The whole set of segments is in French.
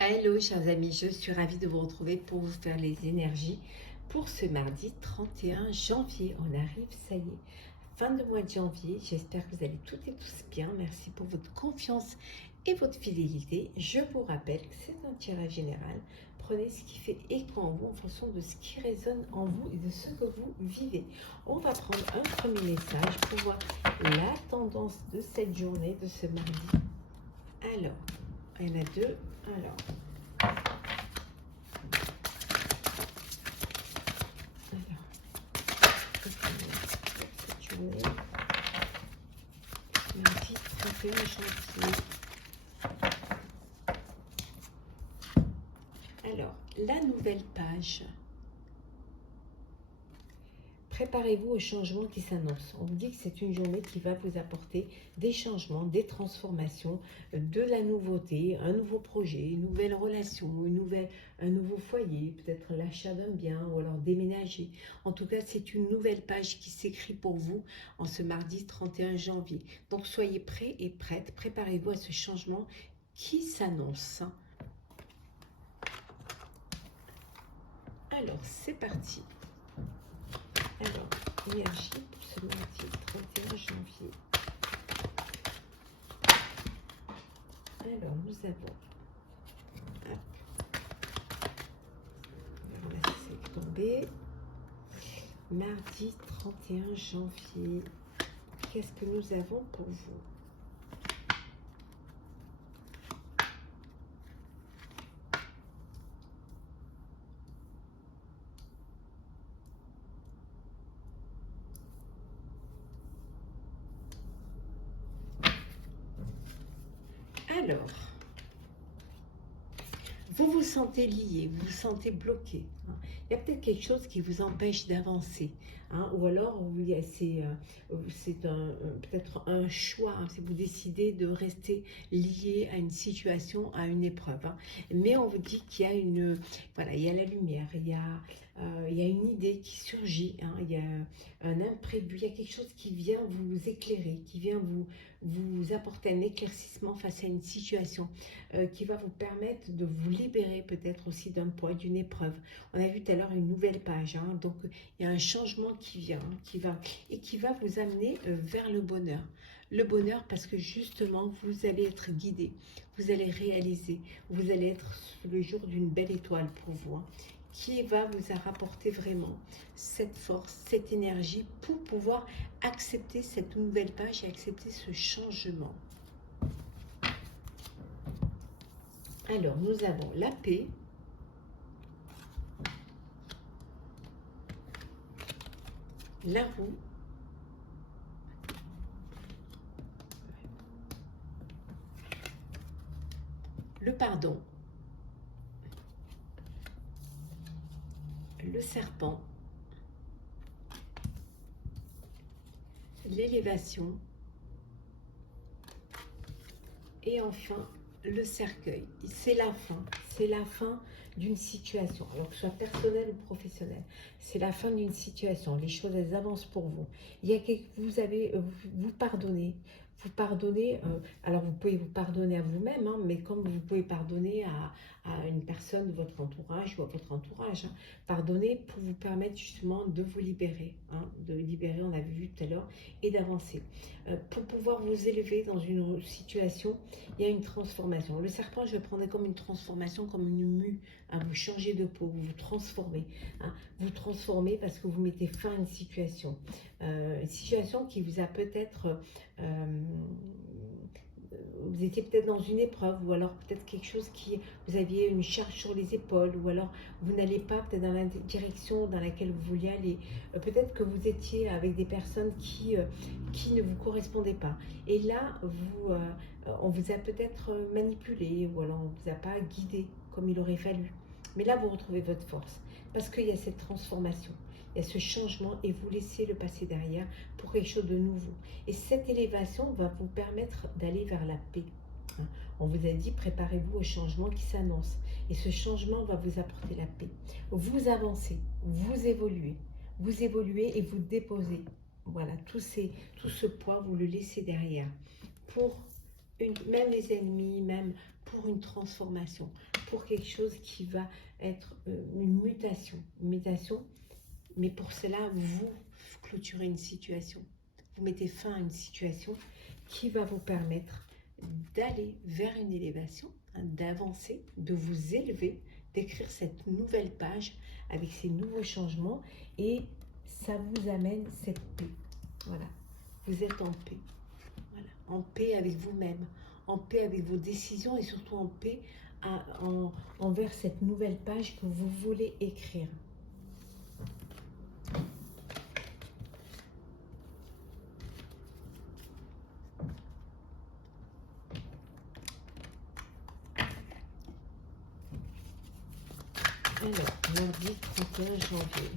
Hello chers amis, je suis ravie de vous retrouver pour vous faire les énergies pour ce mardi 31 janvier. On arrive, ça y est, fin de mois de janvier. J'espère que vous allez toutes et tous bien. Merci pour votre confiance et votre fidélité. Je vous rappelle que c'est un tirage général. Prenez ce qui fait écho en vous en fonction de ce qui résonne en vous et de ce que vous vivez. On va prendre un premier message pour voir la tendance de cette journée, de ce mardi. Alors, il y en a deux. Alors, cette journée, mardi 31 janvier. Alors, la nouvelle page. Préparez-vous au changement qui s'annonce. On vous dit que c'est une journée qui va vous apporter des changements, des transformations, de la nouveauté, un nouveau projet, une nouvelle relation, un nouveau foyer, peut-être l'achat d'un bien ou alors déménager. En tout cas, c'est une nouvelle page qui s'écrit pour vous en ce mardi 31 janvier. Donc, soyez prêts et prêtes. Préparez-vous à ce changement qui s'annonce. Alors, c'est parti. Alors, énergie pour ce mardi 31 janvier. Alors, nous avons... Hop. On va laisser tomber. Mardi 31 janvier. Qu'est-ce que nous avons pour vous? Alors, vous vous sentez lié, vous vous sentez bloqué. Il y a peut-être quelque chose qui vous empêche d'avancer. Ou alors, c'est peut-être un choix. Si vous décidez de rester lié à une situation, à une épreuve. Mais on vous dit qu'il y a voilà, il y a la lumière, il y a une idée qui surgit. Il y a un imprévu, il y a quelque chose qui vient vous éclairer, qui vient vous apporter un éclaircissement face à une situation qui va vous permettre de vous libérer peut-être aussi d'un poids, d'une épreuve. On a vu tout à l'heure une nouvelle page, donc il y a un changement qui vient, qui va vous amener vers le bonheur. Le bonheur parce que justement vous allez être guidé, vous allez réaliser, vous allez être sous le jour d'une belle étoile pour vous, qui va vous rapporter vraiment cette force, cette énergie pour pouvoir accepter cette nouvelle page et accepter ce changement. Alors, nous avons la paix, la roue, le pardon, le serpent, l'élévation et enfin le cercueil. C'est la fin d'une situation, alors que ce soit personnelle ou professionnelle. C'est la fin d'une situation, les choses elles avancent pour vous. Il y a vous pardonnez. Vous pardonnez, alors vous pouvez vous pardonner à vous-même, mais comme vous pouvez pardonner à une personne de votre entourage ou à votre entourage. Pardonner pour vous permettre justement de vous libérer, on avait vu tout à l'heure, et d'avancer. Pour pouvoir vous élever dans une situation, il y a une transformation. Le serpent, je le prendrais comme une transformation, comme une mue. Vous changez de peau, vous vous transformez. Vous transformez parce que vous mettez fin à une situation. Une situation qui vous a peut-être... vous étiez peut-être dans une épreuve, ou alors peut-être quelque chose vous aviez une charge sur les épaules, ou alors vous n'allez pas peut-être dans la direction dans laquelle vous vouliez aller. Peut-être que vous étiez avec des personnes qui ne vous correspondaient pas. Et là, on vous a peut-être manipulé, ou alors on ne vous a pas guidé comme il aurait fallu. Mais là, vous retrouvez votre force, parce qu'il y a cette transformation. Il y a ce changement et vous laissez le passé derrière pour quelque chose de nouveau. Et cette élévation va vous permettre d'aller vers la paix. On vous a dit, préparez-vous au changement qui s'annonce. Et ce changement va vous apporter la paix. Vous avancez, vous évoluez et vous déposez. Voilà, tout ce poids, vous le laissez derrière. Même les ennemis, même pour une transformation, pour quelque chose qui va être une mutation. Une mutation, mais pour cela, vous clôturez une situation. Vous mettez fin à une situation qui va vous permettre d'aller vers une élévation, hein, d'avancer, de vous élever, d'écrire cette nouvelle page avec ces nouveaux changements et ça vous amène cette paix. Voilà, vous êtes en paix. Voilà. En paix avec vous-même, en paix avec vos décisions et surtout en paix envers cette nouvelle page que vous voulez écrire. Alors, lundi 31 janvier.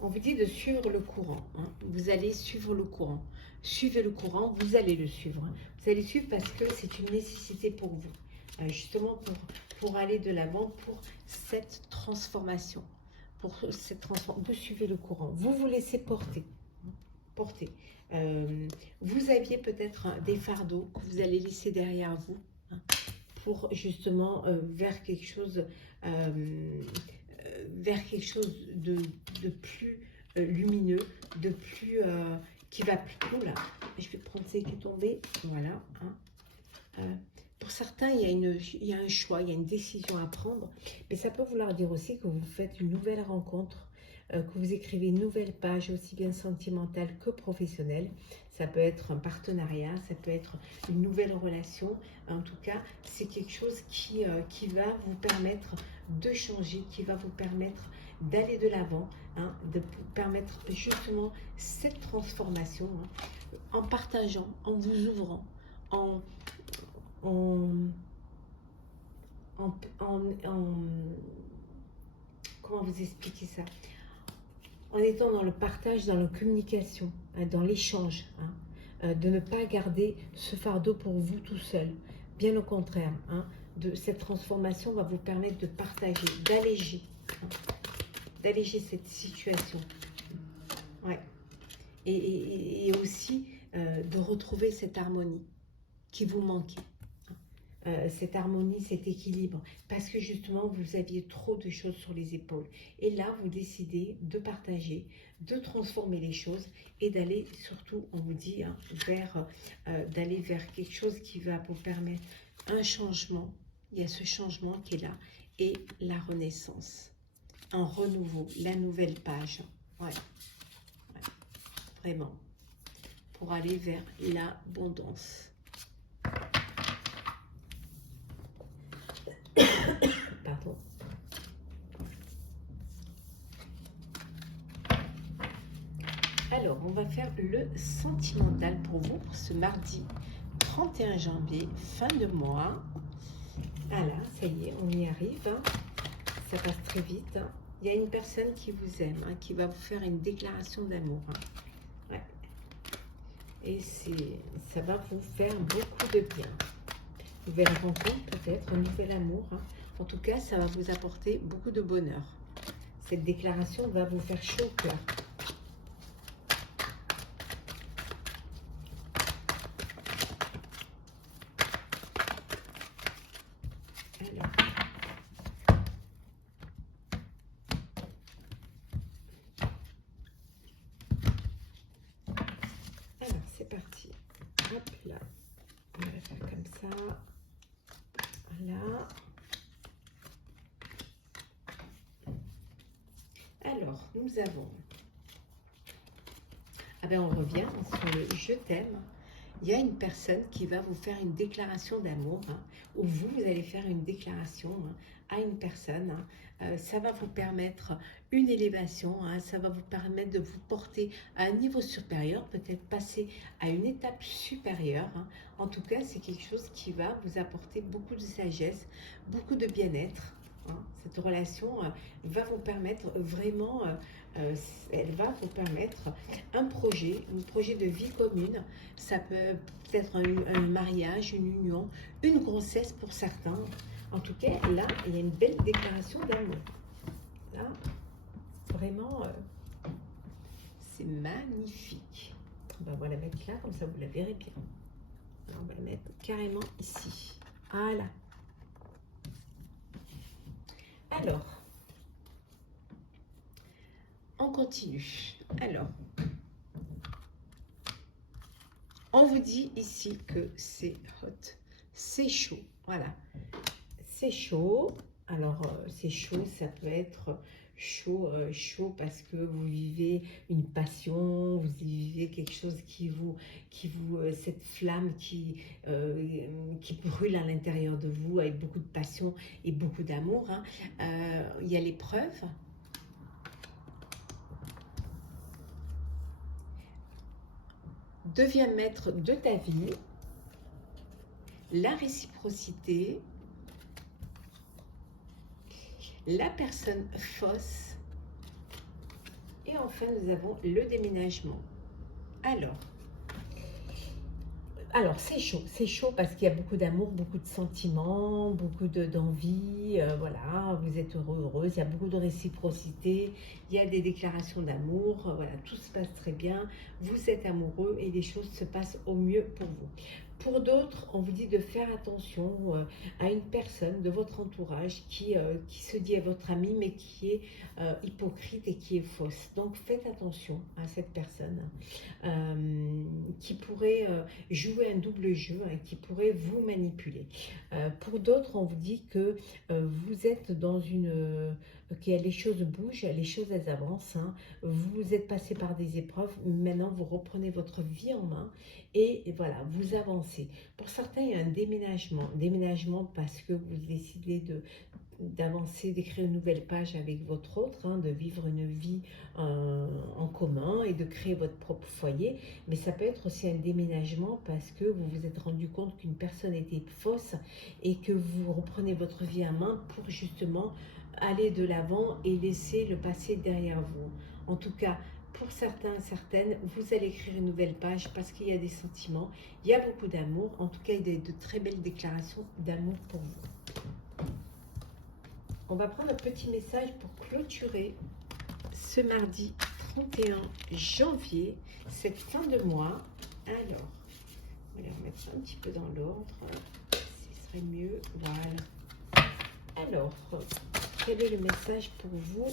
On vous dit de suivre le courant. Hein. Vous allez suivre le courant. Suivez le courant, vous allez le suivre. Hein. Vous allez le suivre parce que c'est une nécessité pour vous. Justement pour aller de l'avant, pour cette transformation. Vous suivez le courant. Vous vous laissez porter. Porter. Vous aviez peut-être des fardeaux que vous allez laisser derrière vous hein, pour justement vers quelque chose de plus lumineux, de plus qui va plus tôt là. Je vais prendre celle qui est tombée, voilà. Hein. Pour certains, il y a un choix, il y a une décision à prendre, mais ça peut vouloir dire aussi que vous faites une nouvelle rencontre, que vous écrivez une nouvelle page, aussi bien sentimentale que professionnelle. Ça peut être un partenariat, ça peut être une nouvelle relation. En tout cas, c'est quelque chose qui va vous permettre de changer, qui va vous permettre d'aller de l'avant, hein, de permettre justement cette transformation hein, en partageant, en vous ouvrant, comment vous expliquer ça? En étant dans le partage, dans la communication, hein, dans l'échange, hein, de ne pas garder ce fardeau pour vous tout seul. Bien au contraire, hein, cette transformation va vous permettre de partager, d'alléger, hein, d'alléger cette situation. Ouais. Et aussi de retrouver cette harmonie qui vous manquait. Cette harmonie, cet équilibre, parce que justement vous aviez trop de choses sur les épaules et là vous décidez de partager, de transformer les choses et d'aller surtout, on vous dit, hein, d'aller vers quelque chose qui va vous permettre un changement. Il y a ce changement qui est là et la renaissance, un renouveau, la nouvelle page, ouais. Ouais. Vraiment, pour aller vers l'abondance. Pardon. Alors, on va faire le sentimental pour vous ce mardi 31 janvier, fin de mois. Voilà, ça y est, on y arrive. Hein. Ça passe très vite. Hein. Il y a une personne qui vous aime, hein, qui va vous faire une déclaration d'amour. Hein. Ouais. Et ça va vous faire beaucoup de bien. Nouvelle rencontre peut-être, un nouvel amour. Hein. En tout cas, ça va vous apporter beaucoup de bonheur. Cette déclaration va vous faire chaud au cœur. Alors, c'est parti. Hop là. On va faire comme ça. Voilà. Alors, nous avons... Ah ben, on revient sur le « je t'aime ». Il y a une personne qui va vous faire une déclaration d'amour, hein, ou vous allez faire une déclaration hein, à une personne. Hein. Ça va vous permettre une élévation, hein, ça va vous permettre de vous porter à un niveau supérieur, peut-être passer à une étape supérieure. Hein. En tout cas, c'est quelque chose qui va vous apporter beaucoup de sagesse, beaucoup de bien-être. Hein. Cette relation va vous permettre vraiment... elle va vous permettre un projet de vie commune. Ça peut être un mariage, une union, une grossesse pour certains. En tout cas, là, il y a une belle déclaration d'amour. Là, vraiment, c'est magnifique. on va la mettre là, comme ça vous la verrez bien. Alors, on va la mettre carrément ici. Voilà. Alors, on continue. Alors, on vous dit ici que c'est hot, c'est chaud. Voilà, c'est chaud. Alors, c'est chaud, ça peut être chaud, chaud parce que vous vivez une passion, vous vivez quelque chose cette flamme qui brûle à l'intérieur de vous avec beaucoup de passion et beaucoup d'amour. Hein. Il y a l'épreuve. Deviens maître de ta vie, la réciprocité, la personne fausse et enfin nous avons le déménagement. Alors c'est chaud parce qu'il y a beaucoup d'amour, beaucoup de sentiments, beaucoup d'envie, voilà, vous êtes heureux, heureuse, il y a beaucoup de réciprocité, il y a des déclarations d'amour, voilà, tout se passe très bien, vous êtes amoureux et les choses se passent au mieux pour vous. Pour d'autres, on vous dit de faire attention à une personne de votre entourage qui se dit à votre ami mais qui est hypocrite et qui est fausse. Donc faites attention à cette personne qui pourrait jouer un double jeu, hein, qui pourrait vous manipuler. Pour d'autres, on vous dit que vous êtes dans que les choses bougent, les choses elles avancent. Hein. Vous êtes passé par des épreuves, maintenant vous reprenez votre vie en main et voilà, vous avancez. Pour certains, il y a un déménagement parce que vous décidez d'avancer, d'écrire une nouvelle page avec votre autre, hein, de vivre une vie en commun et de créer votre propre foyer. Mais ça peut être aussi un déménagement parce que vous vous êtes rendu compte qu'une personne était fausse et que vous reprenez votre vie en main pour justement aller de l'avant et laisser le passé derrière vous. En tout cas, pour certains, certaines, vous allez écrire une nouvelle page parce qu'il y a des sentiments, il y a beaucoup d'amour. En tout cas, il y a de très belles déclarations d'amour pour vous. On va prendre un petit message pour clôturer ce mardi 31 janvier, cette fin de mois. Alors, on va les remettre un petit peu dans l'ordre, ce serait mieux. Voilà. Alors, quel est le message pour vous,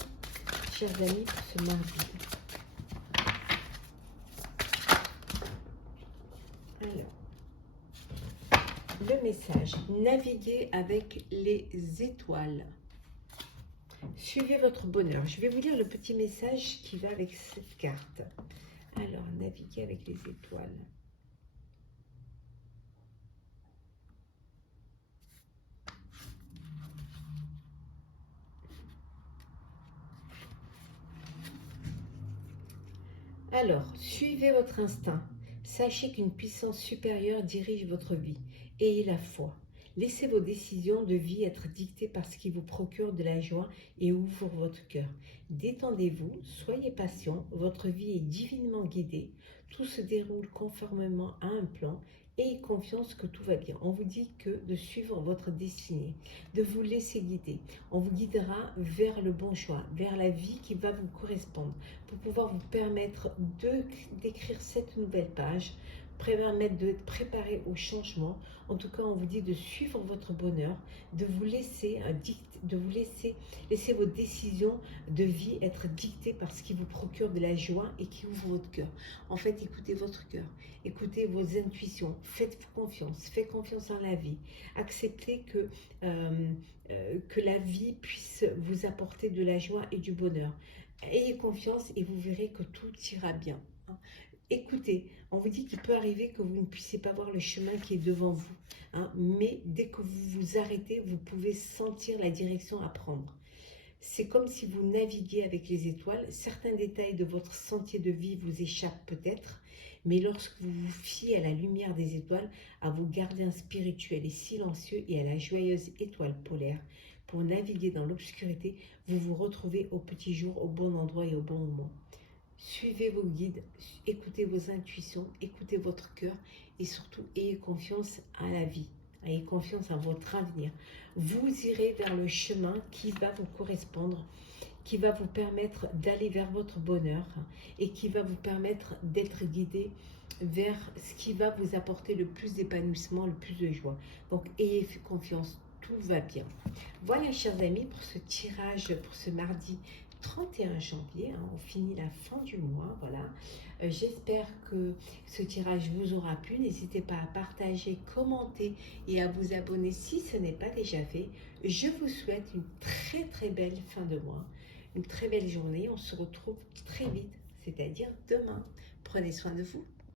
chers amis, pour ce mardi? Alors, le message, naviguez avec les étoiles. Suivez votre bonheur. Je vais vous lire le petit message qui va avec cette carte. Alors, naviguez avec les étoiles. Alors, suivez votre instinct. Sachez qu'une puissance supérieure dirige votre vie. Ayez la foi. Laissez vos décisions de vie être dictées par ce qui vous procure de la joie et ouvre votre cœur. Détendez-vous, soyez patient, votre vie est divinement guidée. Tout se déroule conformément à un plan. Ayez confiance que tout va bien. On vous dit que de suivre votre destinée, de vous laisser guider. On vous guidera vers le bon choix, vers la vie qui va vous correspondre, pour pouvoir vous permettre d'écrire cette nouvelle page, permettre d'être préparé au changement. En tout cas, on vous dit de suivre votre bonheur, de vous laisser laisser vos décisions de vie être dictées par ce qui vous procure de la joie et qui ouvre votre cœur. En fait, écoutez votre cœur, écoutez vos intuitions, faites-vous confiance, faites confiance en la vie. Acceptez que la vie puisse vous apporter de la joie et du bonheur. Ayez confiance et vous verrez que tout ira bien. Écoutez, on vous dit qu'il peut arriver que vous ne puissiez pas voir le chemin qui est devant vous, hein, mais dès que vous vous arrêtez, vous pouvez sentir la direction à prendre. C'est comme si vous naviguiez avec les étoiles. Certains détails de votre sentier de vie vous échappent peut-être, mais lorsque vous vous fiez à la lumière des étoiles, à vos gardiens spirituels et silencieux et à la joyeuse étoile polaire, pour naviguer dans l'obscurité, vous vous retrouvez au petit jour, au bon endroit et au bon moment. Suivez vos guides, écoutez vos intuitions, écoutez votre cœur et surtout ayez confiance à la vie, ayez confiance en votre avenir. Vous irez vers le chemin qui va vous correspondre, qui va vous permettre d'aller vers votre bonheur et qui va vous permettre d'être guidé vers ce qui va vous apporter le plus d'épanouissement, le plus de joie. Donc, ayez confiance, tout va bien. Voilà, chers amis, pour ce tirage pour ce mardi 31 janvier. On finit la fin du mois, voilà. J'espère que ce tirage vous aura plu. N'hésitez pas à partager, commenter et à vous abonner si ce n'est pas déjà fait. Je vous souhaite une très très belle fin de mois, une très belle journée. On se retrouve très vite, c'est-à-dire demain. Prenez soin de vous.